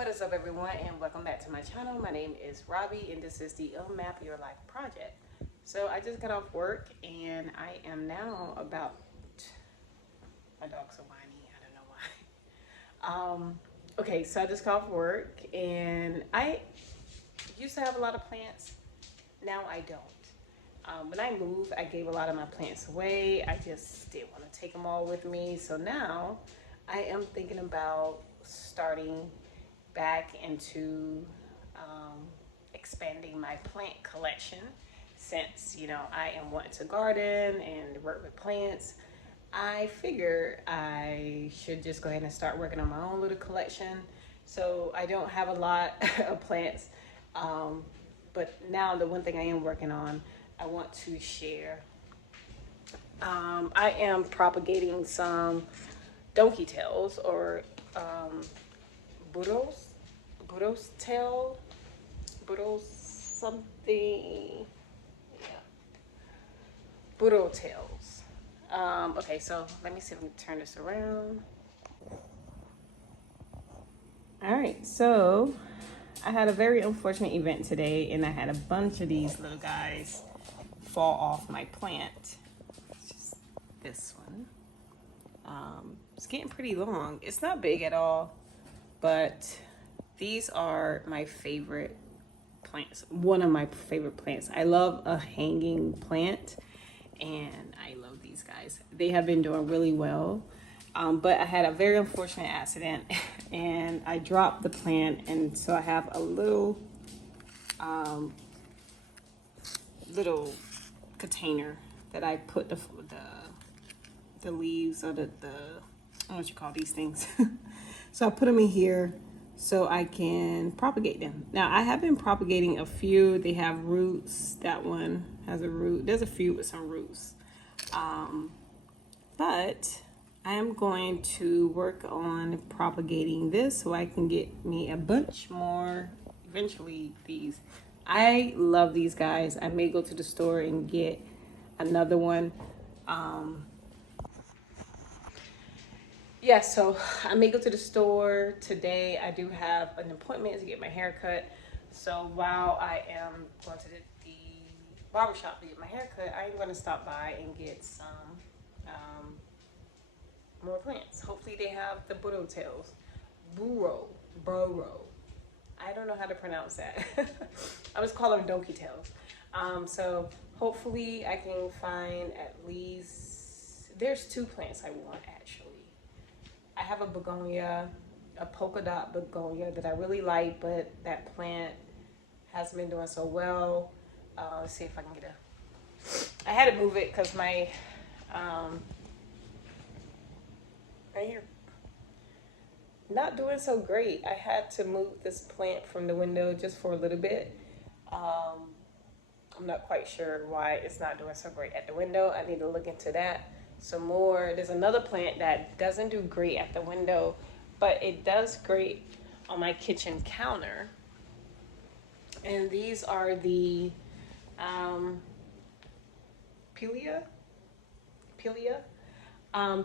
What is up, everyone, and welcome back to my channel. My name is Robbie, and this is the Map Your Life project. So I just got off work, and I am now about. My dog's so whiny. I don't know why. Okay, so I just got off work, and I used to have a lot of plants. Now I don't. When I moved, I gave a lot of my plants away. I just didn't want to take them all with me. So now I am thinking about starting back into expanding my plant collection, since I am wanting to garden and work with plants. I figure I should just go ahead and start working on my own little collection. So I don't have a lot of plants, but now the one thing I am working on, I want to share. I am propagating some donkey tails, or Buddha's tail, Buddha's something, yeah, Buddha tails. Okay, so let me see if we can turn this around. All right, so I had a very unfortunate event today, and I had a bunch of these little guys fall off my plant. It's just this one. It's getting pretty long. It's not big at all, but these are my favorite plants. One of my favorite plants. I love a hanging plant, and I love these guys. They have been doing really well. But I had a very unfortunate accident and I dropped the plant, and so I have a little container that I put the leaves, or the I don't know what you call these things. So I put them in here so I can propagate them. Now I have been propagating a few. They have roots. That one has a root. There's a few with some roots. But I am going to work on propagating this so I can get me a bunch more eventually. These, I love these guys. I may go to the store and get another one. Yeah, so I may go to the store today. I do have an appointment to get my hair cut. So while I am going to the barbershop to get my hair cut, I'm going to stop by and get some more plants. Hopefully they have the burro tails. Burro. I don't know how to pronounce that. I was calling them donkey tails. So hopefully I can find at least, there's two plants I want actually. I have a begonia, a polka dot begonia that I really like, but that plant hasn't been doing so well. Let's see if I can get I had to move it because my, right here, not doing so great. I had to move this plant from the window just for a little bit. I'm not quite sure why it's not doing so great at the window. I need to look into that some more. There's another plant that doesn't do great at the window, but it does great on my kitchen counter. And these are the Pilea.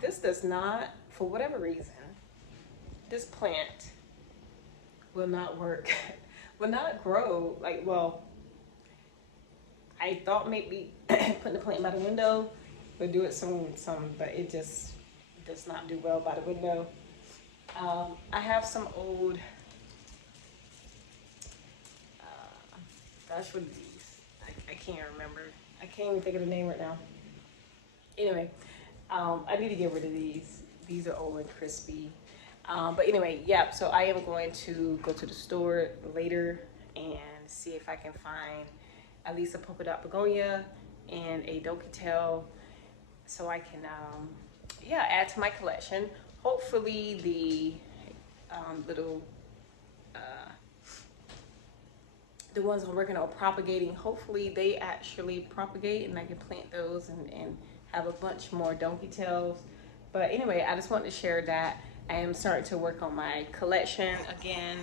This does not, for whatever reason, this plant will not work, will not grow. Like, well, I thought maybe putting the plant by the window would do it some, but it just does not do well by the window. I have some old, gosh, what are these? I can't remember. I can't even think of the name right now. Anyway, I need to get rid of these. These are old and crispy. But anyway, yeah, so I am going to go to the store later and see if I can find at least a polka dot begonia and a donkey tail, so I can, yeah, add to my collection. Hopefully the little, the ones I'm working on propagating, hopefully they actually propagate and I can plant those and have a bunch more donkey tails. But anyway, I just wanted to share that. I am starting to work on my collection again.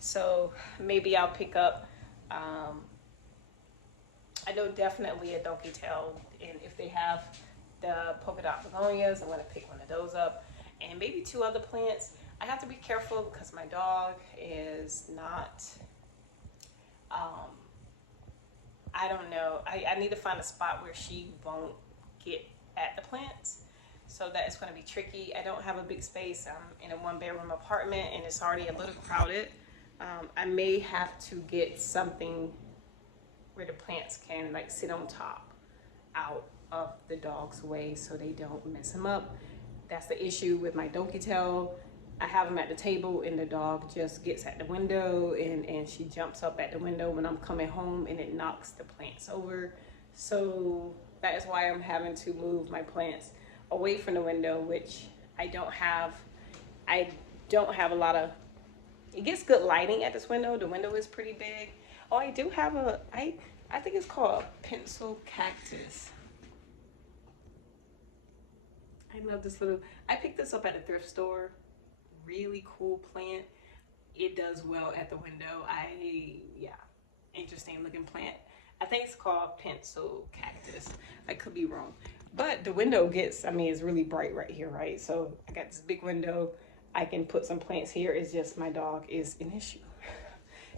So maybe I'll pick up, I know definitely a donkey tail, and if they have the polka dot begonias, I'm gonna pick one of those up. And maybe two other plants. I have to be careful because my dog is not, I don't know. I need to find a spot where she won't get at the plants. So that is going to be tricky. I don't have a big space. I'm in a 1-bedroom apartment and it's already a little crowded. I may have to get something where the plants can like sit on top out of the dog's way so they don't mess them up. That's the issue with my donkey tail. I have them at the table and the dog just gets at the window and she jumps up at the window when I'm coming home and it knocks the plants over. So that is why I'm having to move my plants away from the window, which I don't have a lot of, it gets good lighting at this window. The window is pretty big. Oh, I do have I think it's called a pencil cactus. I love this I picked this up at a thrift store. Really cool plant. It does well at the window. Interesting looking plant. I think it's called pencil cactus. I could be wrong. But the window gets, it's really bright right here, right? So I got this big window. I can put some plants here. It's just my dog is an issue.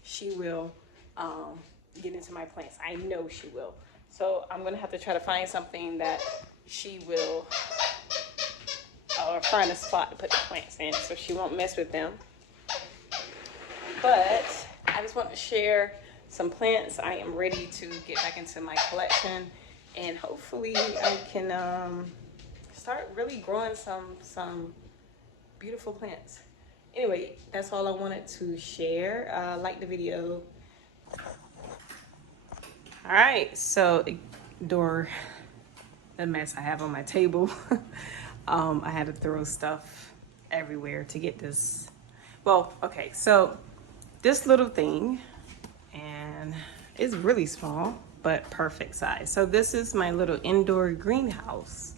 She will get into my plants. I know she will. So I'm gonna have to try to find something that she will, or find a spot to put the plants in so she won't mess with them. But I just want to share some plants. I am ready to get back into my collection and hopefully I can start really growing some beautiful plants. Anyway, that's all I wanted to share. Like the video. All right, so ignore the mess I have on my table. I had to throw stuff everywhere to get this. Well, okay, so this little thing, and it's really small, but perfect size. So this is my little indoor greenhouse.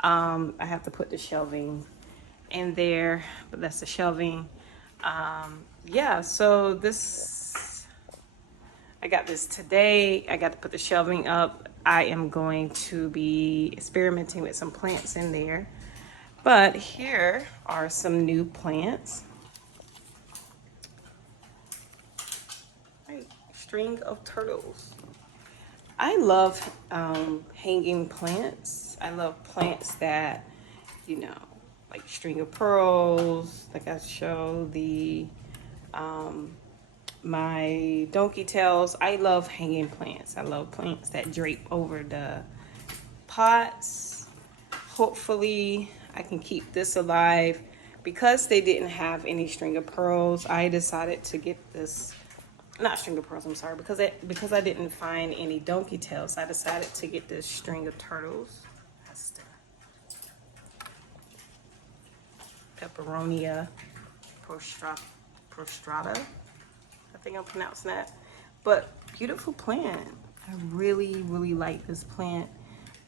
I have to put the shelving in there, but that's the shelving. Yeah, so this, I got this today. I got to put the shelving up. I am going to be experimenting with some plants in there. But here are some new plants. Right, string of turtles. I love hanging plants. I love plants that, like string of pearls, like I showed the my donkey tails. I love hanging plants. I love plants that drape over the pots. Hopefully I can keep this alive. Because they didn't have any string of pearls, I decided to get this, not string of pearls, I'm sorry, because I didn't find any donkey tails, I decided to get this string of turtles. That's the Peperonia prostrata. I think I'm pronouncing that. But beautiful plant. I really, really like this plant.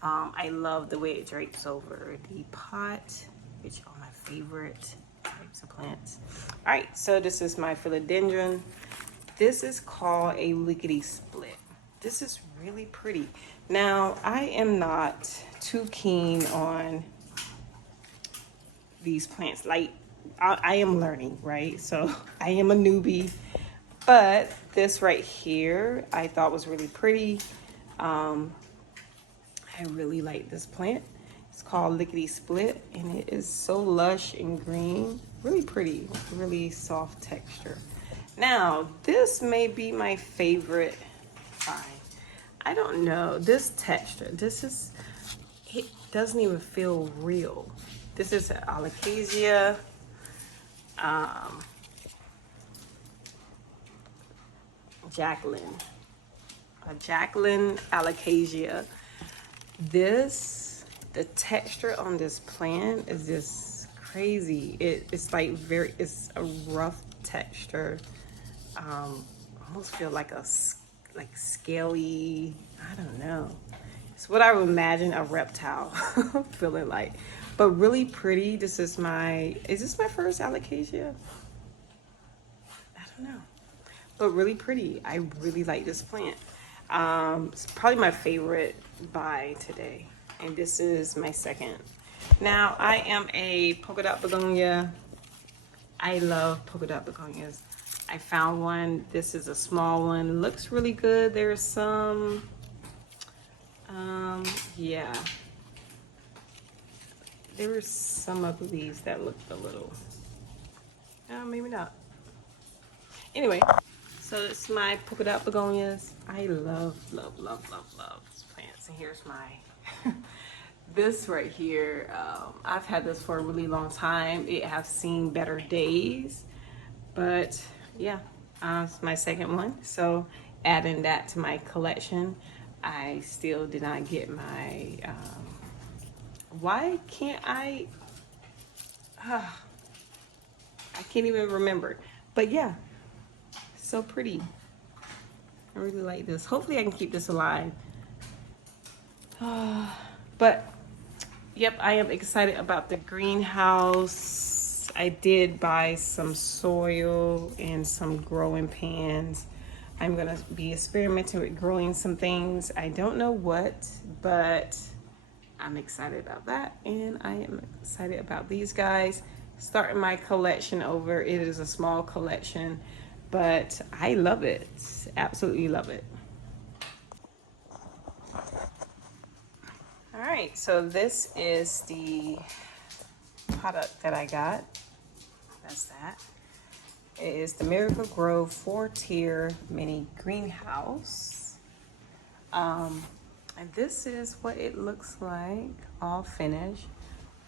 I love the way it drapes over the pot, which are my favorite types of plants. All right, so this is my philodendron. This is called a lickety split. This is really pretty. Now, I am not too keen on these plants. Like, I am learning, right? So I am a newbie, but this right here, I thought was really pretty. I really like this plant. It's called Lickety Split, and it is so lush and green. Really pretty, really soft texture. Now, this may be my favorite vine. I don't know, this texture, it doesn't even feel real. This is an Alocasia. Jacqueline Alocasia. The texture on this plant is just crazy. It's like it's a rough texture. Almost feel like scaly, I don't know. It's what I would imagine a reptile feeling like, but really pretty. Is this my first Alocasia? I don't know, but really pretty. I really like this plant. It's probably my favorite buy today, and this is my second. Now I am a polka dot begonia I love polka dot begonias. I found one. This is a small one. Looks really good. There's some, yeah. There were some of these that looked a little, maybe not. Anyway, so it's my polka dot begonias. I love, love, love, love, love these plants. And here's my, this right here. I've had this for a really long time. It has seen better days, but yeah, it's my second one. So adding that to my collection. I still did not get my, why can't I can't even remember. But yeah, so pretty. I really like this. Hopefully I can keep this alive. But yep, I am excited about the greenhouse. I did buy some soil and some growing pans. I'm gonna be experimenting with growing some things. I don't know what, but I'm excited about that. And I am excited about these guys. Starting my collection over. It is a small collection, but I love it. Absolutely love it. All right, so this is the product that I got. That's that. It is the Miracle-Gro 4-tier mini greenhouse. And this is what it looks like, all finished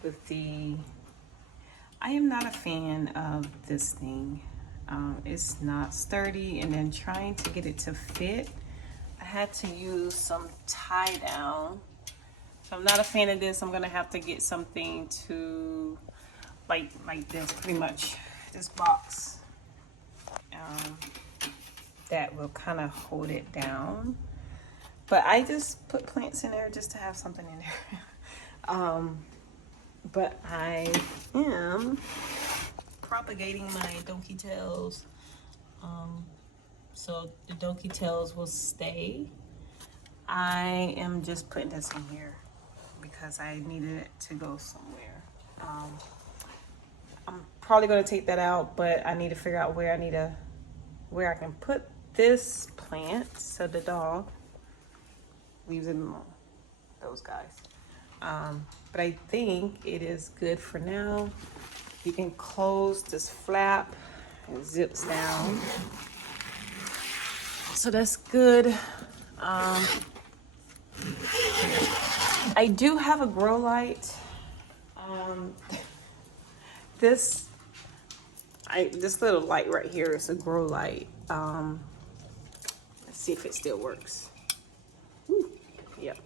with the, I am not a fan of this thing. It's not sturdy, and then trying to get it to fit, I had to use some tie down. So I'm not a fan of this. I'm gonna have to get something to like this, pretty much this box. That will kind of hold it down. But I just put plants in there just to have something in there. But I am propagating my donkey tails. So the donkey tails will stay. I am just putting this in here because I needed it to go somewhere. I'm probably gonna take that out, but I need to figure out where I can put this plant so the dog leaves it alone. Those guys. But I think it is good for now. You can close this flap. It zips down. So that's good. I do have a grow light. This little light right here is a grow light. Let's see if it still works. Ooh, yep,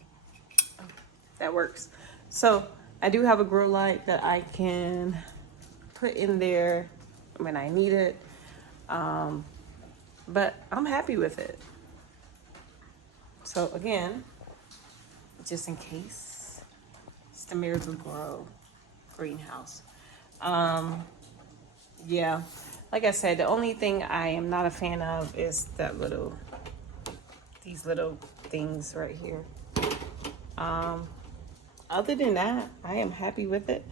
that works. So I do have a grow light that I can put in there when I need it. But I'm happy with it. So again, just in case, it's the Miracle-Gro greenhouse. Yeah, like I said, the only thing I am not a fan of is these little things right here. Other than that, I am happy with it.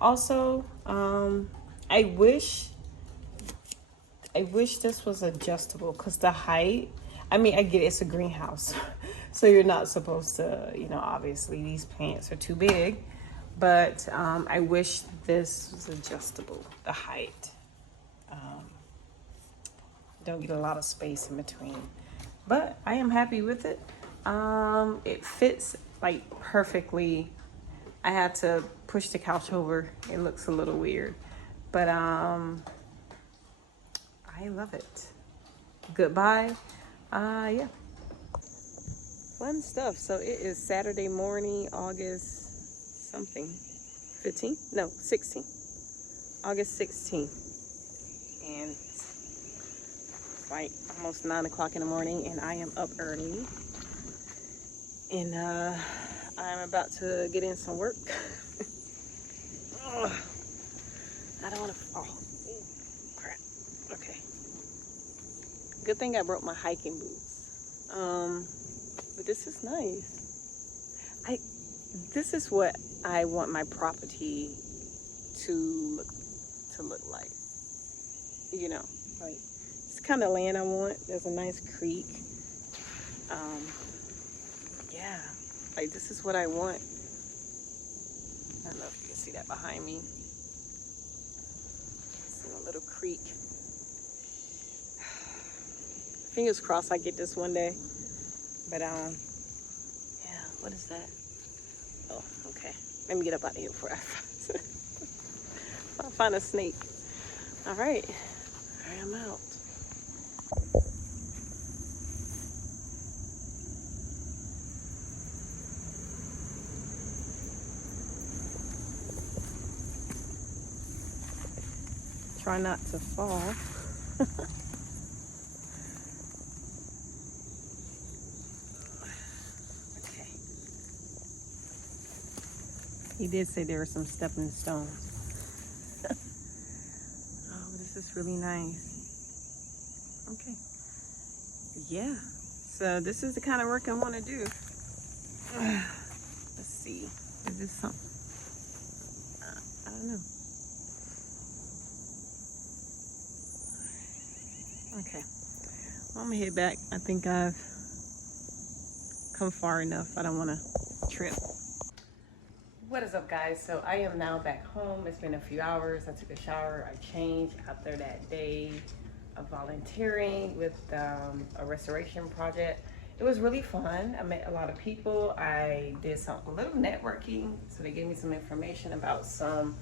Also, I wish this was adjustable, because the height, I mean, I get it's a greenhouse, so you're not supposed to, obviously these plants are too big, but I wish this was adjustable, the height. Don't get a lot of space in between, but I am happy with it. It fits like perfectly. I had to push the couch over. It looks a little weird, but I love it. Goodbye. Yeah. Fun stuff. So it is Saturday morning, August something. 15th? No, 16th. August 16th. And it's like almost 9 o'clock in the morning, and I am up early. And I'm about to get in some work. I don't want to fall. Oh, crap. Okay. Good thing I broke my hiking boots. But this is nice. This is what I want my property to look like. you know, like it's kind of land I want. There's a nice creek. Um, yeah, like this is what I want. I don't know if you can see that behind me. It's in a little creek. Fingers crossed I get this one day. But yeah, what is that? Oh, okay. Let me get up out of here before I find a snake. All right, I am out. Try not to fall. Okay. He did say there were some stepping stones. Oh, this is really nice. Okay. Yeah. So this is the kind of work I want to do. Let's see. Is this something? I don't know. Okay. Well, I'm gonna head back. I think I've come far enough. I don't want to trip. What is up, guys? So I am now back home. It's been a few hours. I took a shower. I changed after that day of volunteering with a restoration project. It was really fun. I met a lot of people. I did a little networking. So they gave me some information about some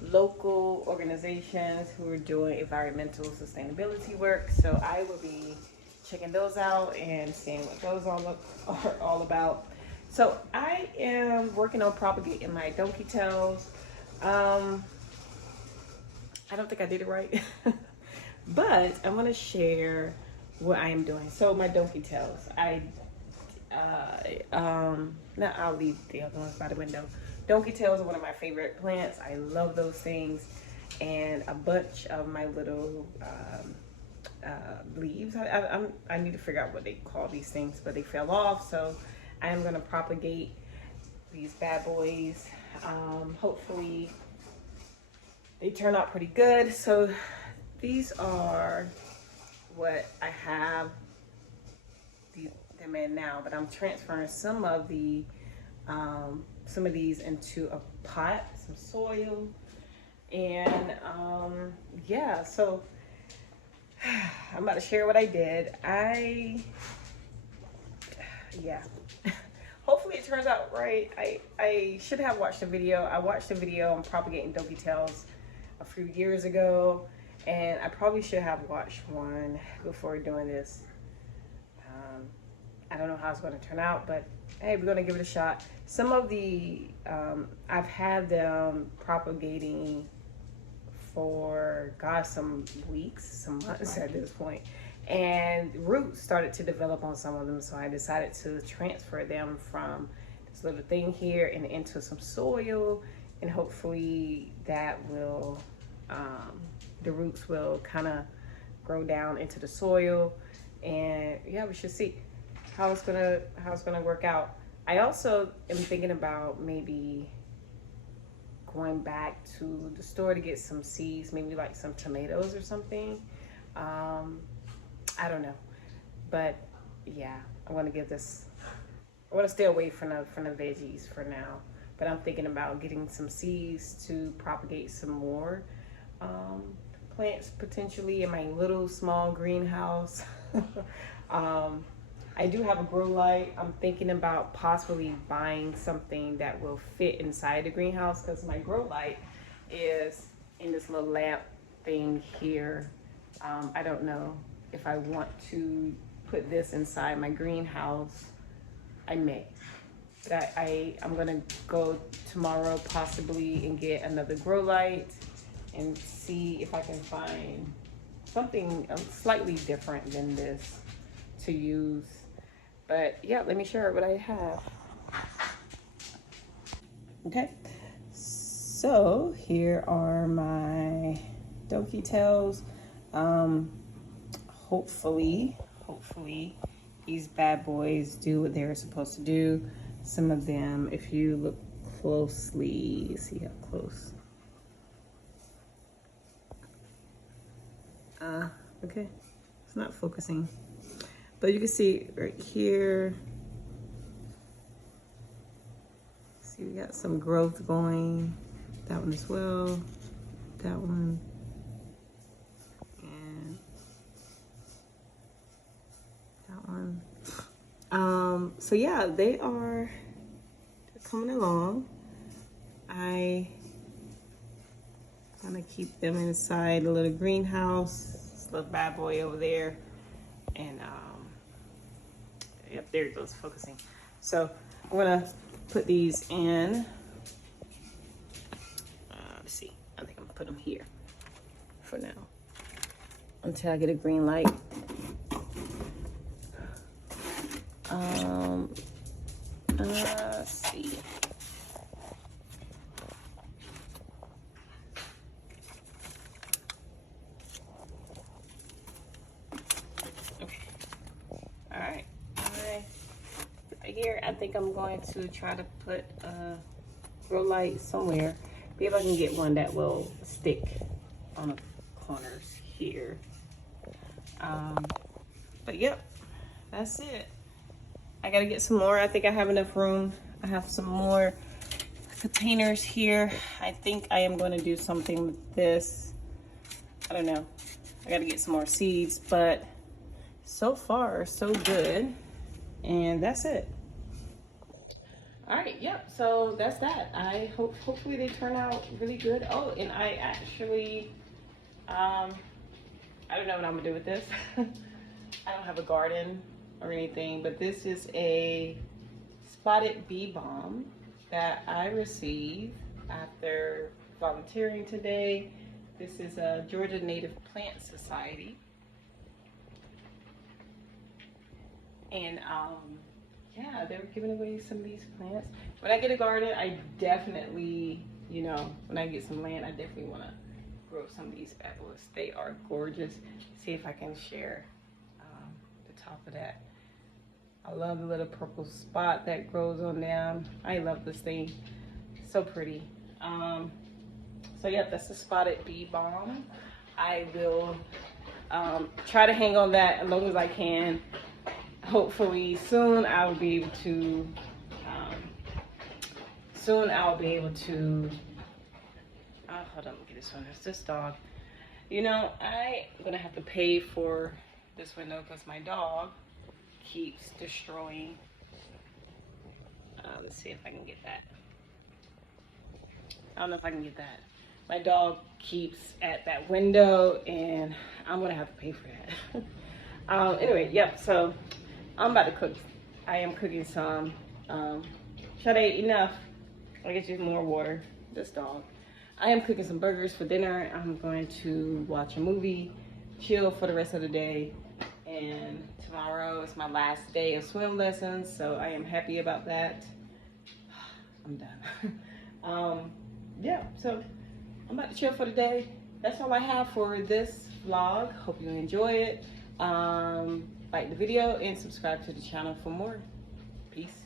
local organizations who are doing environmental sustainability work. So I will be checking those out and seeing what those are all about. So I am working on propagating my donkey tails. I don't think I did it right, but I'm gonna share what I am doing. So my donkey tails, now I'll leave the other ones by the window. Donkey tails are one of my favorite plants. I love those things, and a bunch of my little leaves. I need to figure out what they call these things, but they fell off. So I am gonna propagate these bad boys. Hopefully they turn out pretty good. So these are what I have them in now, but I'm transferring some of these into a pot, some soil, and yeah. So I'm about to share what I did. Yeah. Hopefully it turns out right. I should have watched the video. I watched the video on propagating donkey tails a few years ago, and I probably should have watched one before doing this. I don't know how it's going to turn out, but hey, we're going to give it a shot. Some of the I've had them propagating for some weeks, some months at this point, and roots started to develop on some of them. So I decided to transfer them from this little thing here and into some soil, and hopefully that will the roots will kind of grow down into the soil, and yeah, we should see how it's gonna work out. I also am thinking about maybe going back to the store to get some seeds, maybe like some tomatoes or something. I don't know, but yeah, I want to stay away from the veggies for now. But I'm thinking about getting some seeds to propagate some more plants potentially in my little small greenhouse. I do have a grow light. I'm thinking about possibly buying something that will fit inside the greenhouse, because my grow light is in this little lamp thing here. I don't know if I want to put this inside my greenhouse. I may. But I'm gonna go tomorrow possibly and get another grow light and see if I can find something slightly different than this to use. But yeah, let me share what I have. Okay, so here are my donkey tails. Hopefully these bad boys do what they're supposed to do. Some of them, if you look closely, see how close. Okay, it's not focusing, but you can see right here. See, we got some growth going. That one as well. That one. And that one. So yeah, they're coming along. I gonna keep them inside the little greenhouse. This little bad boy over there. And yep, there it goes, focusing. So I'm gonna put these in. Let's see, I think I'm gonna put them here for now until I get a green light. Let's see. Okay. All right. Right here, I think I'm going to try to put a grow light somewhere. See if I can get one that will stick on the corners here. But yep, that's it. I gotta get some more. I think I have enough room. I have some more containers here. I think I am going to do something with this. I don't know. I gotta get some more seeds, but so far so good. And that's it. All right, yep, so that's that. Hopefully they turn out really good. Oh, and I actually, I don't know what I'm gonna do with this. I don't have a garden or anything, but this is a spotted bee balm that I received after volunteering today. This is a Georgia Native Plant Society. And yeah, they were giving away some of these plants. When I get a garden, I definitely, you know, when I get some land, I definitely want to grow some of these bad boys. They are gorgeous. See if I can share the top of that. I love the little purple spot that grows on them. I love this thing. So pretty. So yeah, that's the spotted bee balm. I will try to hang on that as long as I can. Hopefully soon I'll be able to hold on, let me get this one. It's this dog. You know, I'm gonna have to pay for this window because my dog keeps destroying. Let's see if I can get that. I don't know if I can get that. My dog keeps at that window and I'm gonna have to pay for that. Anyway, yep, so I'm about to cook. I am cooking some. Sade, enough. I get you more water. This dog. I am cooking some burgers for dinner. I'm going to watch a movie, chill for the rest of the day. And tomorrow is my last day of swim lessons, so I am happy about that. I'm done. Yeah, so I'm about to chill for the day. That's all I have for this vlog. Hope you enjoy it. Like the video and subscribe to the channel for more. Peace.